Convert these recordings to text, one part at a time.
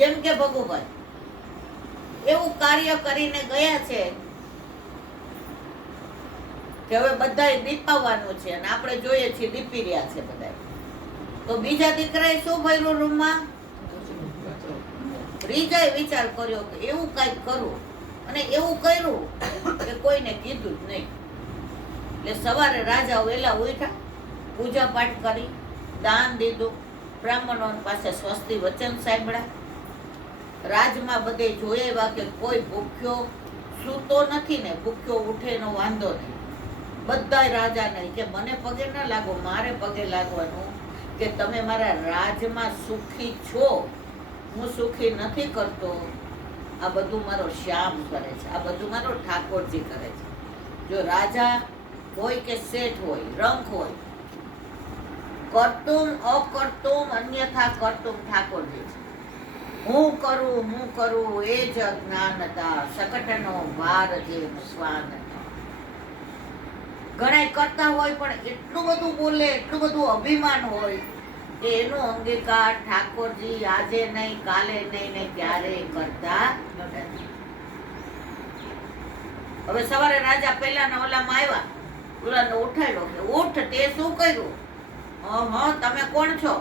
જેમ કે ભગુભાઈ એવું કાર્ય કરીને ગયા છે કે હવે બધાએ દીપાવવાનું છે અને આપણે જોઈએ છીએ દીપી રહ્યા છે બધા. તો બીજા દીકરાએ શું ભર્યું રૂમમાં? ત્રીજાએ વિચાર કર્યો કે એવું કઈક કરવું, અને એવું કર્યું કે કોઈને કીધું જ નહીં. એટલે સવારે રાજા વહેલા ઉઠ્યા, પૂજા પાઠ કરી, દાન દીધું, બ્રાહ્મણો પાસે સ્વસ્તિ વચન સાંભળ્યા. રાજમાં બધે જોયેવા કે કોઈ ભૂખ્યો સૂતો નથી ને ભૂખ્યો ઉઠે નો વાંધો નહીં. બધા રાજા નહીં કે મને પગે ન લાગો, મારે પગે લાગવાનું કે તમે મારા રાજમાં સુખી છો, હું સુખી નથી કરતો. આ બધું મારો શ્યામ કરે છે, આ બધું મારો ઠાકોરજી કરે છે. જો રાજા હોય કે શેઠ હોય, રંક હોય, કર્તુમ અકર્તુમ અન્યથા કર્તુમ ઠાકોરજી છે. હું કરું એ જ અજ્ઞાનતા, શકટનો ભાર જે સ્વાનતા. ઘણા કરતા હોય પણ એટલું બધું બોલે, એટલું બધું અભિમાન હોય કે એનો અંગીકાર ઠાકોરજી આજે નહીં, કાલે નહીં ને ક્યારેય કરતા નથી. હવે સવારે રાજા પહેલા ઓલામાં આવ્યા, ઓલાને ઉઠાડ્યો કે ઉઠ, તે શું કર્યું? તમે કોણ છો?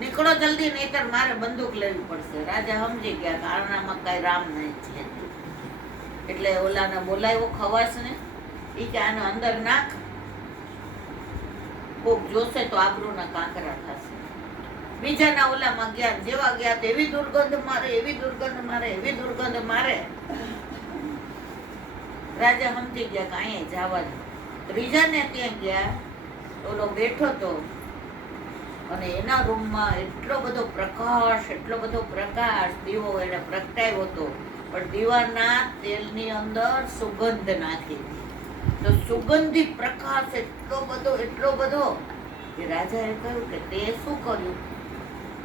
નીકળો જલ્દી, નહીતર મારે બંદૂક લેવી પડશે. રાજા સમજી ગયા કે આનામાં કઈ રામ નહીં છે. એટલે ઓલાને બોલાવ્યો ખવાસને, ઈ કે આને અંદર નાખ, કોક જોશે તો આબરૂના કાંકરા થશે. બીજાના ઓલામાં ગયા, જેવા ગયા એવી દુર્ગંધ મારે, એવી દુર્ગંધ મારે, એવી દુર્ગંધ મારે. રાજા સમજી ગયા કે અહીંયા જવા દે. ત્રીજાને ત્યાં ગયા, ઓલો બેઠો તો અને એના રૂમમાં એટલો બધો પ્રકાશ, દીવો એને પ્રગટાવ્યો હતો, પણ દીવાના તેલની અંદર સુગંધ નાખી હતી. તો સુગંધી પ્રકાશ એટલો બધો કે રાજાએ કહ્યું કે તે શું કર્યું?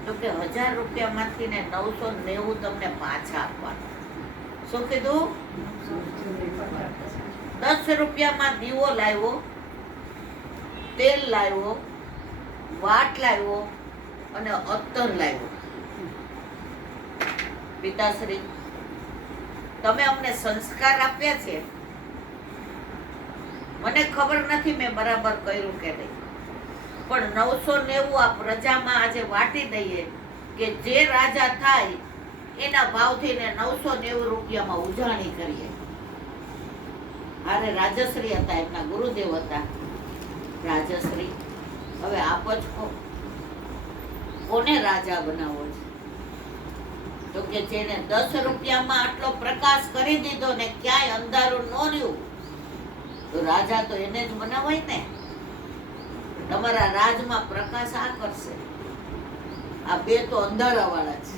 તો કે 1000 રૂપિયામાંથી ને 990 તમને પાછા આપવાના. શું કીધું? 10 રૂપિયામાં દીવો લાવ્યો, તેલ લાવ્યો, વાટ લાવ્યો અને અત્તર લાવ્યો. પિતાશ્રી, તમે અમને સંસ્કાર આપ્યા છે, મને ખબર નથી મેં બરાબર કર્યું કે નહીં, પણ 990 આ પ્રજામાં આજે વાટી દઈએ કે જે રાજા થાય એના ભાવથી ને 990 રૂપિયામાં ઉજાણી કરીએ. અરે રાજશ્રી હતા, એમના ગુરુદેવ હતા રાજશ્રી. હવે આપ જ કોને રાજા બનાવો છે? તો કે જેને 10 રૂપિયામાં આટલો પ્રકાશ કરી દીધો ને ક્યાંય અંધારું ન રહ્યું, તો રાજા તો એને જ બનાવાય ને. તમારા રાજમાં પ્રકાશ આ કરશે, આ બે તો અંધારા વાળા છે.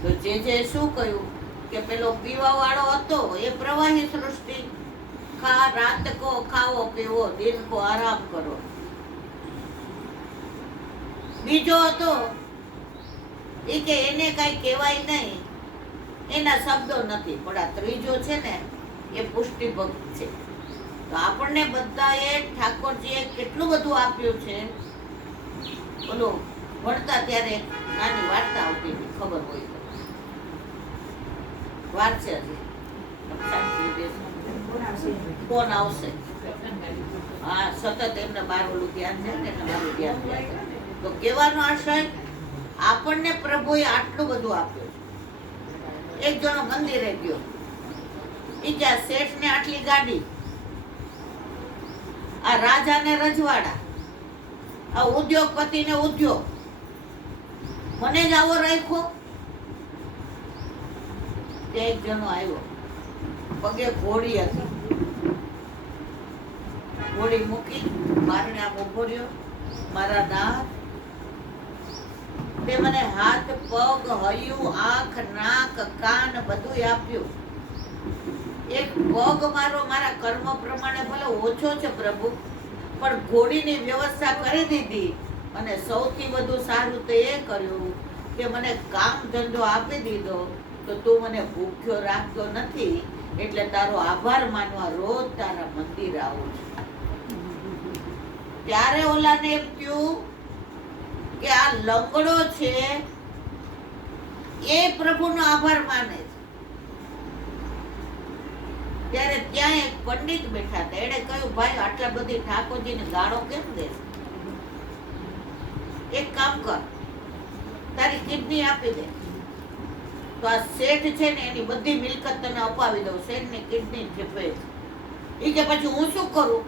તો જે શું કહ્યું કે પેલો પીવા વાળો હતો એ પ્રવાહી સૃષ્ટિ, રાત કો ખાવો પીવો, દિન કો આરામ કરો. બીજો હતો એ કે એને કઈ કહેવાય નહીં, એના શબ્દો નથી. પણ આ ત્રીજો છે ને એ પુષ્ટિ ભક્ત છે. તો આપણને બધાએ ઠાકોરજીએ કેટલું બધું આપ્યું છે. બોલો, ભણતા ત્યારે નાની વાર્તા આવતી હતી, ખબર હોય તો વાત છે. કોણ આવશે? હા, સતત એમને બાર ઓલું ધ્યાન છે ને, એટલે મારું ધ્યાન જાય. તો કહેવાનો આશય, આપણને પ્રભુએ આટલું બધું આપ્યું છે. એક જણો મંદિરે ગયો, બીજા શેઠને આટલી ગાડી, આ રાજાને રજવાડા, આ ઉદ્યોગપતિને ઉદ્યોગ, મને જ આવો રાખ્યો. એક જણો આવ્યો, પગે ઘોડી હતી, ઘોડી મૂકી બારણે આમ ઉભો રહ્યો. મારા નાથ, તે મને હાથ, પગ, હૈયું, આંખ, નાક, કાન બધું આપ્યું. એક પગ મારો મારા કર્મ પ્રમાણે ભલે ઓછો છે પ્રભુ, પણ ઘોડીની વ્યવસ્થા કરી દીધી. અને સૌથી વધુ સારું તો એ કર્યું કે મને કામ ધંધો આપી દીધો, તો તું મને ભૂખ્યો રાખતો નથી, એટલે તારો આભાર માનવા રોજ તારા મંદિર આવું છું. ત્યારે ઓલાને એમ થયું કે આ લંગડો છે એ પ્રભુનો આભાર માને છે. ત્યારે ત્યાં એક પંડિત બેઠા હતા. એણે કહ્યું, ભાઈ આટલા બધી ઠાકોરજીને ગાળો કેમ દે? એક કામ કર, તારી કિડની આપી દે તો આ શેઠ છે ને એની બધી મિલકત તને અપાવી દઉં. શેઠની કિડની જીપે છે. એ કે પછી હું શું કરું?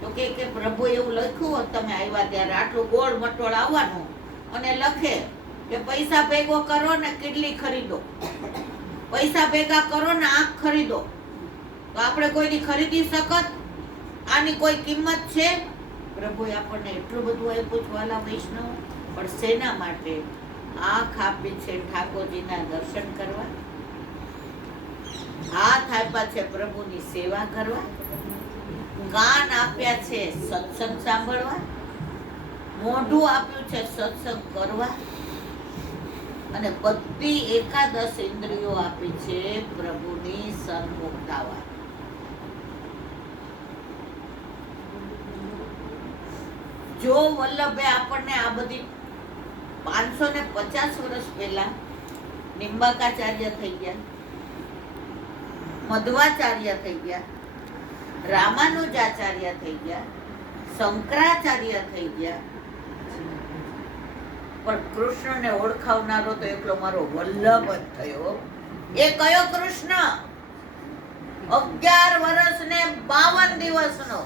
તો કે પ્રભુ એવું લખ્યું હોત તમે આવ્યા ત્યારે આટલું ગોળ મટોળ આવવાનું અને લખે કે પૈસા ભેગો કરો ને કિડની ખરીદો, પૈસા ભેગા કરો ને આંખ ખરીદો, તો આપણે કોઈની ખરીદી શકત? આની કોઈ કિંમત છે? પ્રભુએ આપણને એટલું બધું આપ્યું છે વાલા વૈષ્ણવ, પણ શેના માટે? આંખ આપી છે ઠાકોરજીના દર્શન કરવા, હાથ આપ્યા છે પ્રભુની સેવા કરવા, કાન આપ્યા છે સત્સંગ સાંભળવા, મોઢું આપ્યું છે સત્સંગ કરવા, અને બધી એકાદશ ઇન્દ્રિયો આપી છે પ્રભુની સન્મુખ થવા. જો વલ્લભે આપણને આ બધી 550 વર્ષ પહેલા નિંબાકાચાર્ય થઈ ગયા, મધ્વાચાર્ય થઈ ગયા, રામાનુજાચાર્ય થઈ ગયા, શંકરાચાર્ય થઈ ગયા, પણ કૃષ્ણને ઓળખાવનારો તો એકલો મારો વલ્લભ જ થયો. એ કયો કૃષ્ણ? 11 વર્ષ ને 52 દિવસનો.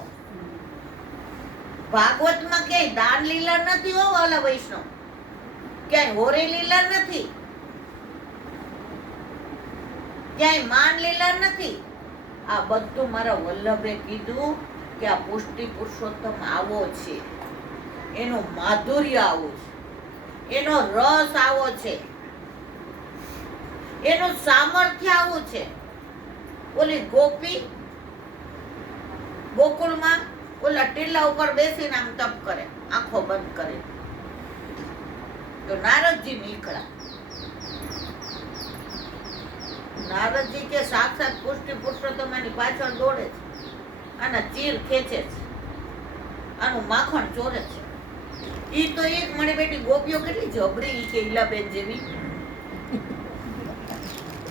ભાગવતમાં ક્યાંય દાન લીલા નથી હો વાલા વૈષ્ણવ, ક્યાંય હોરી લીલા નથી, ક્યાંય માન લીલા નથી. આ બધું મારા વલ્લભે કીધું કે આ પુષ્ટિ પુરુષોત્તમ આવો છે, એનું માધુર્ય આવું છે, એનો રસ આવો છે, એનું સામર્થ્ય આવું છે. ઓલી ગોપી ગોકુળમાં ઓલા ટીલા ઉપર બેસીને આમ તપ કરે, આંખો બંધ કરે, તો નારદજી નીકળ્યા. નારદજી કે સાક્ષાત પુષ્ટિ પુરુષોત્તમની પાછળ દોડે છે, આના ચીર ખેંચે છે, આનું માખણ ચોરે છે. ઈ તો એક મળી બેટી ગોપીઓ કેટલી જબરી કે ઈલાબેન જેવી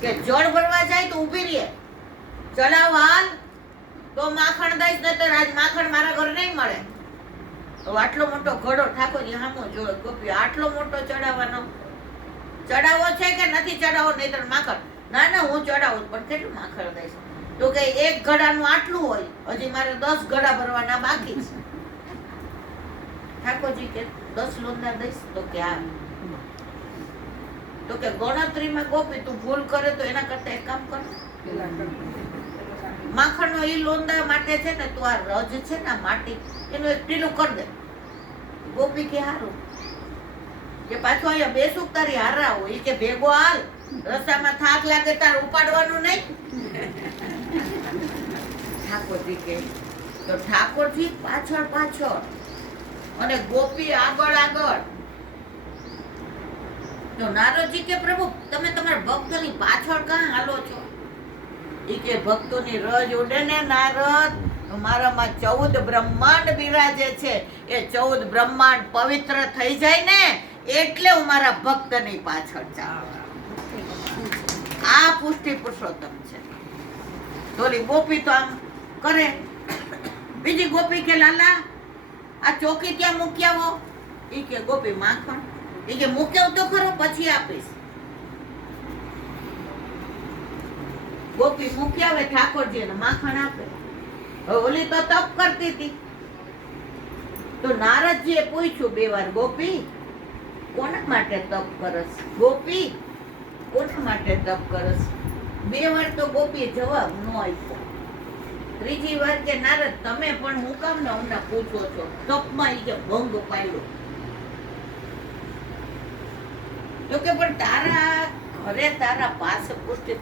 કે જળ ભરવા જાય તો ઊભી રહે, ચડાવ હાલ તો માખણ દઈશ, ને તો આજ માખણ મારા ઘર નહીં મળે. તો આટલો મોટો ઘડો ઠાકોરજી હામો જોયો. ગોપી આટલો મોટો ચડાવવાનો ચડાવો છે કે નથી ચડાવો? નહીં તો માખણ. ના ના હું ચડાવું, પણ કેટલું માખણ દઈશ? તો કે એક ઘડાનું આટલું હોય, હજી મારે 10 ઘડા ભરવાના બાકી છે. ઠાકોરજી કે 10 લોંદા દઈશ? તો કે આ. તો કે ગણતરીમાં ગોપી તું ભૂલ કરે તો એના કરતા એક કામ કર, માખણનો ઈ લોંદા માટે છે ને તું આ રજ છે ને માટી એનું એક ટીલું કરી દે. ગોપી કે હારું. કે પાછું અહીંયા બેસુક તારી હારા હોય કે ભેગો હાલ, રસ્તામાં થાક લાગે તાર ઉપાડવાનું નહીં. ઠાકોરજી કે તો ઠાકોરજી પાછળ પાછળ અને ગોપી આગળ આગળ. તો નારદજી કે પ્રભુ તમે તમારા ભક્તોની પાછળ કાં હાલો છો? ઈ કે ભક્તોની રજ ઉડે ને નારદ, મારામાં 14 બ્રહ્માંડ બિરાજે છે. એ 14 બ્રહ્માંડ પવિત્ર થઈ જાય ને એટલે હું મારા ભક્તની પાછળ ચાલું. આ પુષ્ટિ પુરુષોત્તમ છે. તોલી ગોપી તો આમ કરે. બીજી ગોપી કે લાલા આ ચોકી ક્યાં મૂકી આવો? ઈ કે ગોપી માખણ. ઈ કે મૂક્યો તો ખરો, પછી આપીશ. ગોપી મૂકી આવે, ઠાકોરજી એને માખણ આપે. ઓલી તો તપ કરતી હતી. તો નારદજીએ પૂછ્યું 2 વાર, ગોપી કોના માટે તપ કરસ? ગોપી કોના માટે તપ કરસ? 2 વાર તો ગોપીએ જવાબ ન આપ્યો. ત્રીજી વાર કે નારદ તમે પણ હું કામ ને અમને પૂછો છો? તપમાં ઈ કે ભંગ પાડ્યો. તો કે પણ તારા ઘરે તારા પાસે પુષ્ટિ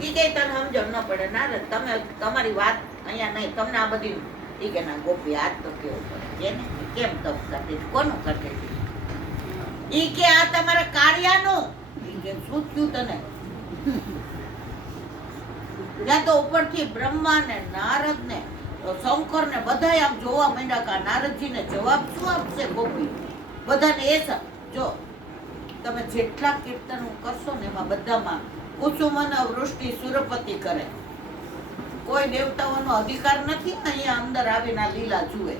ઈ કે તને સમજણ ન પડે. નારદ તમે તમારી વાત અહીંયા નહીં, તમને આ બધી. ઈ કે ના ગોપી આજ તો કેવું પડે, કેને કેમ તપ કરતી, કોનું કરતી? ઈ કે આ તમારા કાળિયાનું. ઈ કે શું થયું તને? ત્યાં તો ઉપરથી બ્રહ્મા ને નારદ ને શંકર ને બધા આમ જોવા માંડ્યા કે નારદજી ને જવાબ શું આપશે ગોપી. બધાને એ જો તમે જેટલા કીર્તનો કરશો ને એમાં બધામાં કુસુમન વૃષ્ટિ સુરપતિ કરે. કોઈ દેવતાઓનો અધિકાર નથી અહીંયા અંદર આવીને આ લીલા જુએ.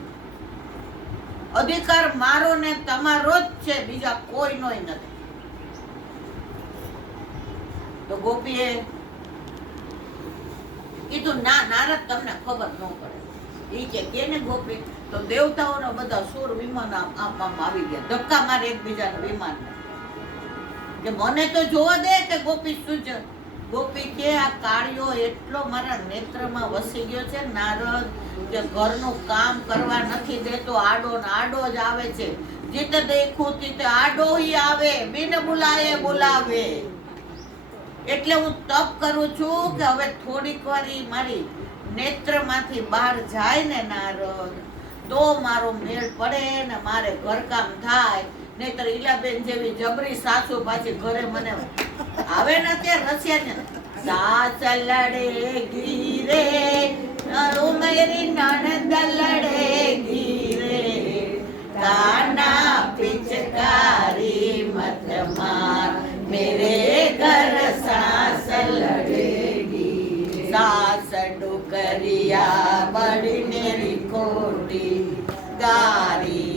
અધિકાર મારો ને તમારો જ છે, બીજા કોઈનોય નથી. તો ગોપીએ કીધું ના નારદ તમને ખબર ન પડે. ઈ કે કેને ગોપી? તો દેવતાઓના બધા સુર વિમાન આપવામાં આવી ગયા, ધક્કા મારે એકબીજાના વિમાનને. કે મને તો જોવા દે કે ગોપી શું છે. ગોપી કે આ કાળિયો એટલો મારા નેત્રમાં વસી ગયો છે નારદ કે ઘરનું કામ કરવા નથી દેતો, આડો ને આડો જ આવે છે. જીતે દેખું તીતે આડો ઈ આવે, બિન બોલાએ બોલાવે. એટલે હું તપ કરું છું કે હવે થોડીક વાર ઈ મારી નેત્રમાંથી બહાર જાય ને નારદ, તો મારો મેળ પડે ને મારે ઘરકામ થાય. નહીતર ઈલાબેન જેવી જબરી સાસુ પાછી ઘરે મને આવે ને ત્યાં રસિયા ને સાસ લડે ગીરે મેરી નણંદ લડે ગીરે, કાના પિચકારી મત માર મેરે ઘર સાસ લડેગી. સાસ ડુકરિયા બડી મેરી કોટી ગારી